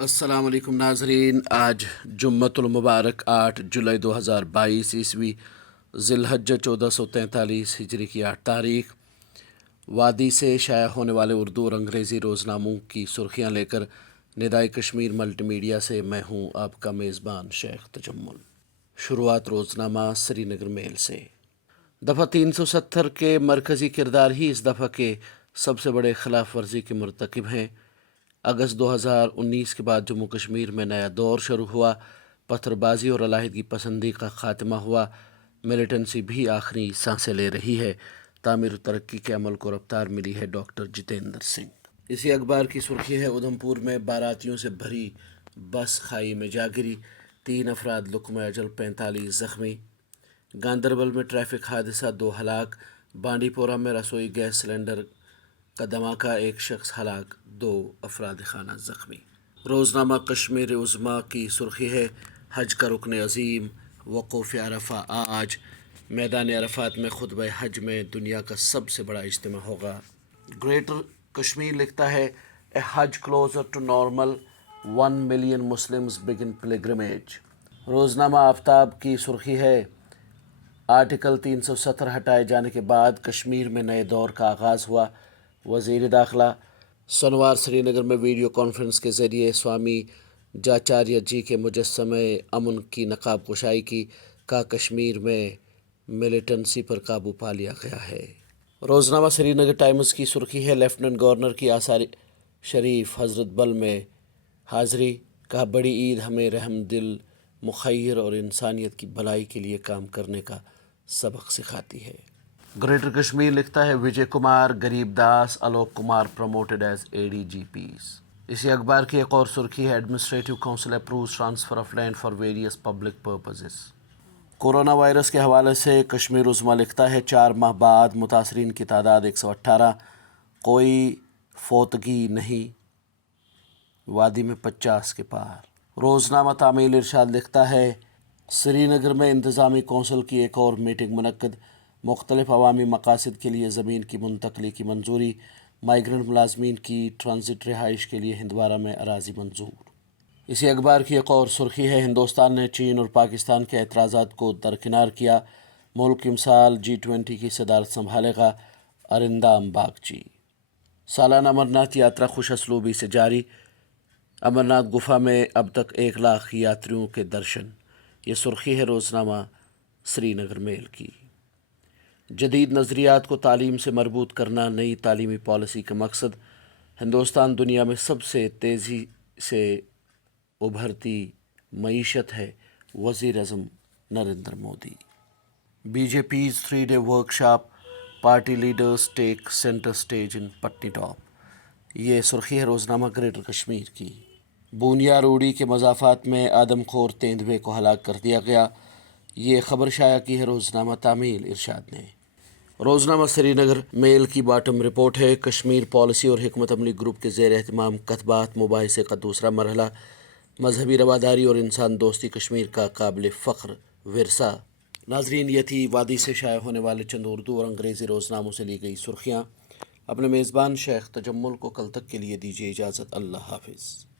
السلام علیکم ناظرین، آج جمعۃ المبارک 8 جولائی 2022 عیسوی ذی الحجہ 1443 ہجری کی 8 تاریخ۔ وادی سے شائع ہونے والے اردو اور انگریزی روزناموں کی سرخیاں لے کر ندائے کشمیر ملٹی میڈیا سے میں ہوں آپ کا میزبان شیخ تجمل۔ شروعات روزنامہ سری نگر میل سے۔ دفعہ 370 کے مرکزی کردار ہی اس دفعہ کے سب سے بڑے خلاف ورزی کے مرتکب ہیں۔ اگست 2019 کے بعد جموں کشمیر میں نیا دور شروع ہوا، پتھر بازی اور علیحدگی پسندی کا خاتمہ ہوا، ملیٹنسی بھی آخری سانسیں لے رہی ہے، تعمیر و ترقی کے عمل کو رفتار ملی ہے: ڈاکٹر جتیندر سنگھ۔ اسی اخبار کی سرخی ہے: ادھمپور میں باراتیوں سے بھری بس کھائی میں جا گری، 3 افراد لقمہ اجل، 45 زخمی۔ گاندربل میں ٹریفک حادثہ، 2 ہلاک۔ بانڈی پورہ میں رسوئی گیس سلنڈر کا دھماکہ، 1 شخص ہلاک، 2 افراد خانہ زخمی۔ روزنامہ کشمیر عظمیٰ کی سرخی ہے: حج کا رکن عظیم، وقوف عرفہ آج، میدان عرفات میں خطبہ حج میں دنیا کا سب سے بڑا اجتماع ہوگا۔ گریٹر کشمیر لکھتا ہے: a hajj closer to normal, 1 million Muslims begin pilgrimage. روزنامہ آفتاب کی سرخی ہے: آرٹیکل 370 ہٹائے جانے کے بعد کشمیر میں نئے دور کا آغاز ہوا، وزیر داخلہ۔ سنوار سری نگر میں ویڈیو کانفرنس کے ذریعے سوامی جاچاریہ جی کے مجسمہ امن کی نقاب کشائی کی، کہا کشمیر میں ملیٹنسی پر قابو پا لیا گیا ہے۔ روزنامہ سری نگر ٹائمز کی سرخی ہے: لیفٹیننٹ گورنر کی آثار شریف حضرت بل میں حاضری، کہا بڑی عید ہمیں رحم دل، مخیر اور انسانیت کی بھلائی کے لیے کام کرنے کا سبق سکھاتی ہے۔ گریٹر کشمیر لکھتا ہے: Vijay Kumar, Garib Das, Alok Kumar promoted as A D G Ps. اسی اخبار کی ایک اور سرخی ہے: administrative council approves transfer of land for various public purposes. Corona virus کے حوالے سے کشمیر عظمیٰ لکھتا ہے: 4 ماہ بعد متاثرین کی تعداد 118، کوئی فوتگی نہیں، وادی میں 50 کے پار۔ روزنامہ تعمیل ارشاد لکھتا ہے: سری نگر میں انتظامی کونسل کی ایک اور میٹنگ منعقد، مختلف عوامی مقاصد کے لیے زمین کی منتقلی کی منظوری، مائیگرنٹ ملازمین کی ٹرانزٹ رہائش کے لیے ہندوارہ میں اراضی منظور۔ اسی اخبار کی ایک اور سرخی ہے: ہندوستان نے چین اور پاکستان کے اعتراضات کو درکنار کیا، ملک امسال G20 کی صدارت سنبھالے گا، ارندام باگچی۔ سالانہ امرناتھ یاترا خوش اسلوبی سے جاری، امرناتھ گفا میں اب تک 1 لاکھ یاتریوں کے درشن۔ یہ سرخی ہے روزنامہ سری نگر میل کی۔ جدید نظریات کو تعلیم سے مربوط کرنا نئی تعلیمی پالیسی کا مقصد، ہندوستان دنیا میں سب سے تیزی سے ابھرتی معیشت ہے، وزیر اعظم Narendra Modi. B J P's 3 day workshop, party leaders take centre stage in Patnitop. یہ سرخی ہے روزنامہ گریٹر کشمیر کی۔ بونیا روڑی کے مضافات میں آدم خور تیندوے کو ہلاک کر دیا گیا، یہ خبر شائع کی ہے روزنامہ تعمیل ارشاد نے۔ روزنامہ سری نگر میل کی باٹم رپورٹ ہے: کشمیر پالیسی اور حکمت عملی گروپ کے زیر اہتمام کتبات مباحثے کا دوسرا مرحلہ، مذہبی رواداری اور انسان دوستی کشمیر کا قابل فخر ورثہ۔ ناظرین، یہ تھی وادی سے شائع ہونے والے چند اردو اور انگریزی روزناموں سے لی گئی سرخیاں۔ اپنے میزبان شیخ تجمل کو کل تک کے لیے دیجیے اجازت۔ اللہ حافظ۔